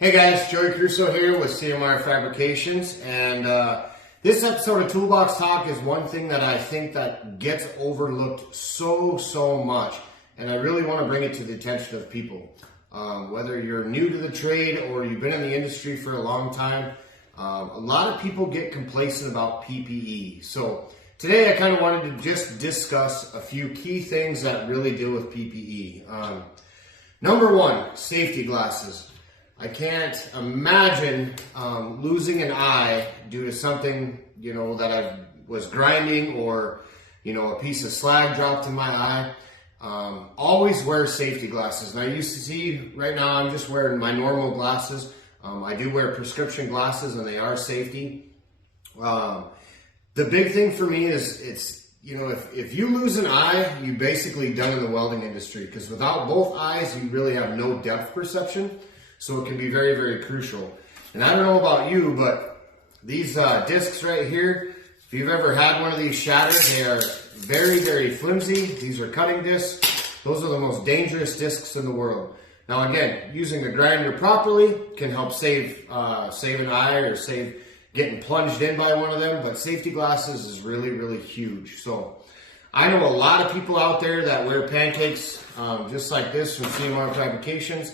Hey guys, Joey Krussow here with CMR Fabrications, and this episode of Toolbox Talk is one thing that I think that gets overlooked so much, and I really want to bring it to the attention of people. Whether you're new to the trade or you've been in the industry for a long time, a lot of people get complacent about PPE. So today I kind of wanted to just discuss a few key things that really deal with PPE. Number one, safety glasses. I can't imagine losing an eye due to something, that I was grinding or, a piece of slag dropped in my eye. Always wear safety glasses. And I used to see, right now I'm just wearing my normal glasses. I do wear prescription glasses and they are safety. The big thing for me is if you lose an eye, you basically done in the welding industry, because without both eyes, you really have no depth perception. So it can be very crucial. And I don't know about you, but these discs right here, if you've ever had one of these shatter, they are very flimsy. These are cutting discs. Those are the most dangerous discs in the world. Now again, using a grinder properly can help save an eye or save getting plunged in by one of them, but safety glasses is really huge. So I know a lot of people out there that wear pancakes just like this from CMR Fabrications,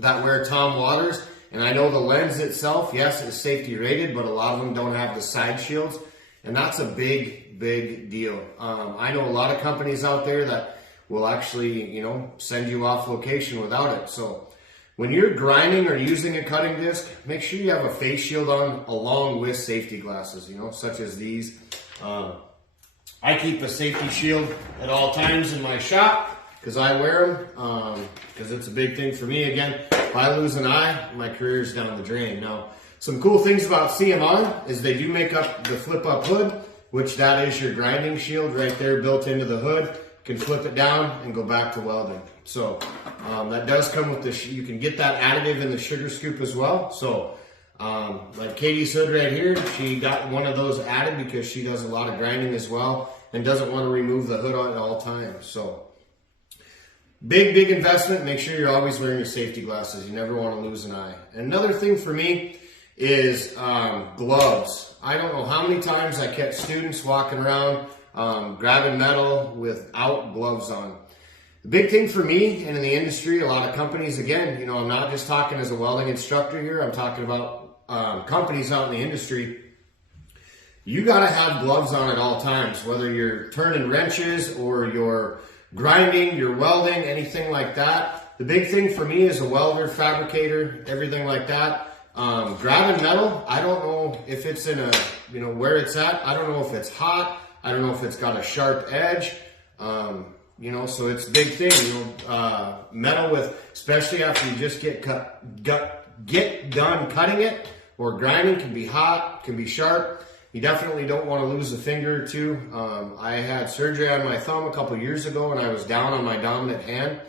that wear Tom Waters, and I know the lens itself, yes, is safety rated, but a lot of them don't have the side shields, and that's a big deal. I know a lot of companies out there that will actually, send you off location without it. So when you're grinding or using a cutting disc, make sure you have a face shield on along with safety glasses, such as these. I keep a safety shield at all times in my shop, because I wear them, because it's a big thing for me. Again, if I lose an eye, my career's down the drain. Now, some cool things about CMR is they do make up the flip-up hood, which that is your grinding shield right there built into the hood. You can flip it down and go back to welding. So that does come with you can get that additive in the sugar scoop as well. So like Katie's hood right here, she got one of those added because she does a lot of grinding as well and doesn't want to remove the hood at all times. So big investment. Make sure you're always wearing your safety glasses. You never want to lose an eye. And another thing for me is gloves. I don't know how many times I catch students walking around grabbing metal without gloves on. The big thing for me and in the industry, a lot of companies, again, I'm not just talking as a welding instructor here. I'm talking about companies out in the industry. You got to have gloves on at all times, whether you're turning wrenches or you're grinding, you're welding, anything like that. The big thing for me as a welder, fabricator, everything like that, grabbing metal, I don't know if it's in where it's at. I don't know if it's hot. I don't know if it's got a sharp edge. So it's a big thing, metal especially after you just get done cutting it or grinding, can be hot, can be sharp. You definitely don't want to lose a finger or two. I had surgery on my thumb a couple years ago and I was down on my dominant hand.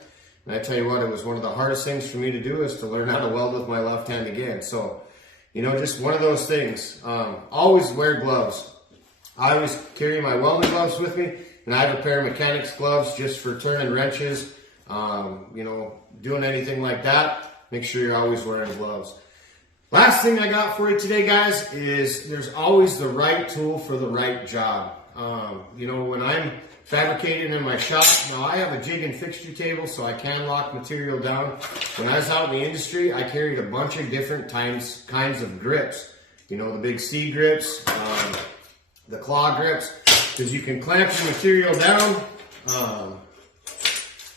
And I tell you what, it was one of the hardest things for me to do is to learn how to weld with my left hand again. So, just one of those things. Always wear gloves. I always carry my welding gloves with me, and I have a pair of mechanics gloves just for turning wrenches, doing anything like that. Make sure you're always wearing gloves. Last thing I got for you today, guys, is there's always the right tool for the right job. When I'm fabricating in my shop, now I have a jig and fixture table, so I can lock material down. When I was out in the industry, I carried a bunch of different kinds of grips. The big C grips, the claw grips, because you can clamp the material down,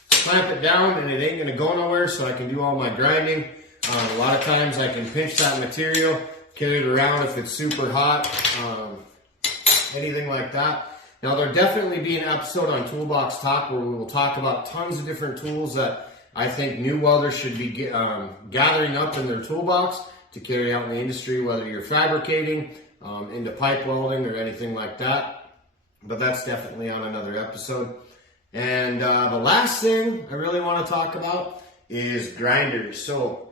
clamp it down, and it ain't going to go nowhere, so I can do all my grinding. A lot of times I can pinch that material, carry it around if it's super hot, anything like that. Now there'll definitely be an episode on Toolbox Talk where we will talk about tons of different tools that I think new welders should be gathering up in their toolbox to carry out in the industry, whether you're fabricating, into pipe welding or anything like that. But that's definitely on another episode. And the last thing I really want to talk about is grinders. So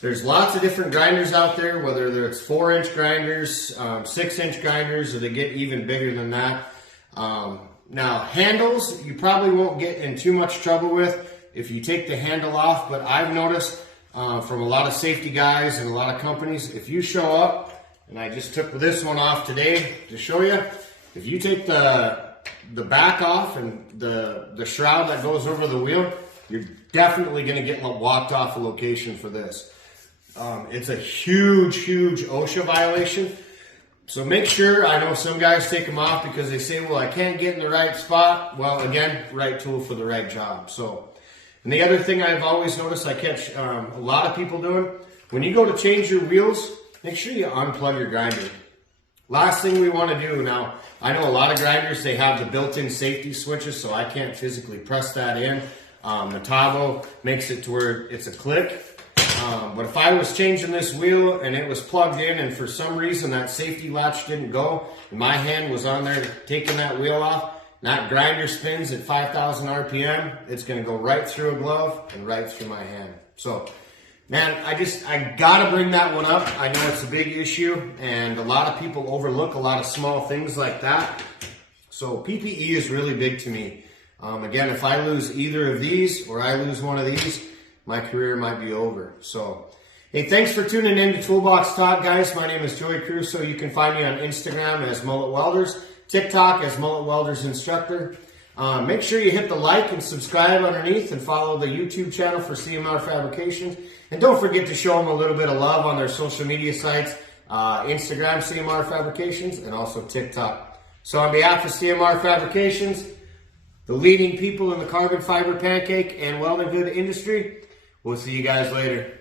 there's lots of different grinders out there, whether it's 4-inch grinders, 6-inch grinders, or they get even bigger than that. Now handles, you probably won't get in too much trouble with. if you take the handle off, but I've noticed from a lot of safety guys and a lot of companies, if you show up, and I just took this one off today to show you, if you take the back off and the shroud that goes over the wheel, you're definitely going to get walked off a location for this. It's a huge OSHA violation. So make sure, I know some guys take them off because they say, well, I can't get in the right spot. Well, again, right tool for the right job. So, and the other thing I've always noticed I catch a lot of people doing, when you go to change your wheels, make sure you unplug your grinder. Last thing we want to do now, I know a lot of grinders, they have the built-in safety switches, so I can't physically press that in. The Tavo makes it to where it's a click. But if I was changing this wheel and it was plugged in and for some reason that safety latch didn't go and my hand was on there taking that wheel off, and that grinder spins at 5,000 RPM, it's going to go right through a glove and right through my hand. So, man, I got to bring that one up. I know it's a big issue and a lot of people overlook a lot of small things like that. So PPE is really big to me. Again, if I lose either of these or I lose one of these, my career might be over. So, hey, thanks for tuning in to Toolbox Talk, guys. My name is Joey Krussow. You can find me on Instagram as Mullet Welders, TikTok as Mullet Welders Instructor. Make sure you hit the like and subscribe underneath and follow the YouTube channel for CMR Fabrications. And don't forget to show them a little bit of love on their social media sites, Instagram, CMR Fabrications, and also TikTok. So on behalf of CMR Fabrications, the leading people in the carbon fiber pancake and welding hood industry, we'll see you guys later.